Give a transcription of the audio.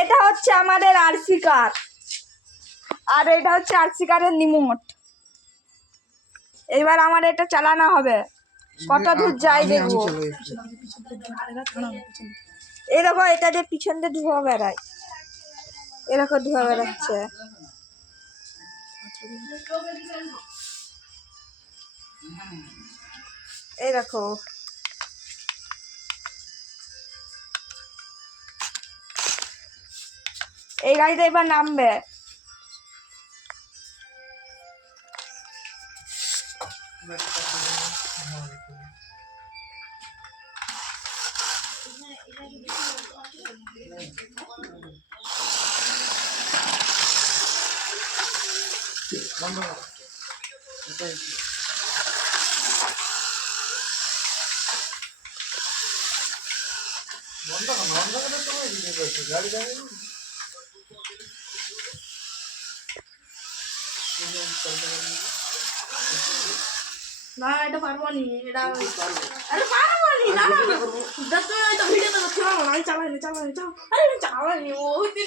এটা হচ্ছে আমাদের আরসি কার, আর এটা হচ্ছে আরসি কারের রিমোট। এবার আমার এটা চালানো হবে, কত দূর যাই দেখবো। এই দেখো, এটা দিয়ে পিছন দিয়ে ধোয়া বেড়ায়, এরকম ধোয়া বেড়াচ্ছে। এই দেখো, এই গাড়িটা এবার নামবে। না এটা পারবো নি, এটা আরে পারবো নি, না না ভিডিওতে আমি চালাই চালাই আরে চালাই ও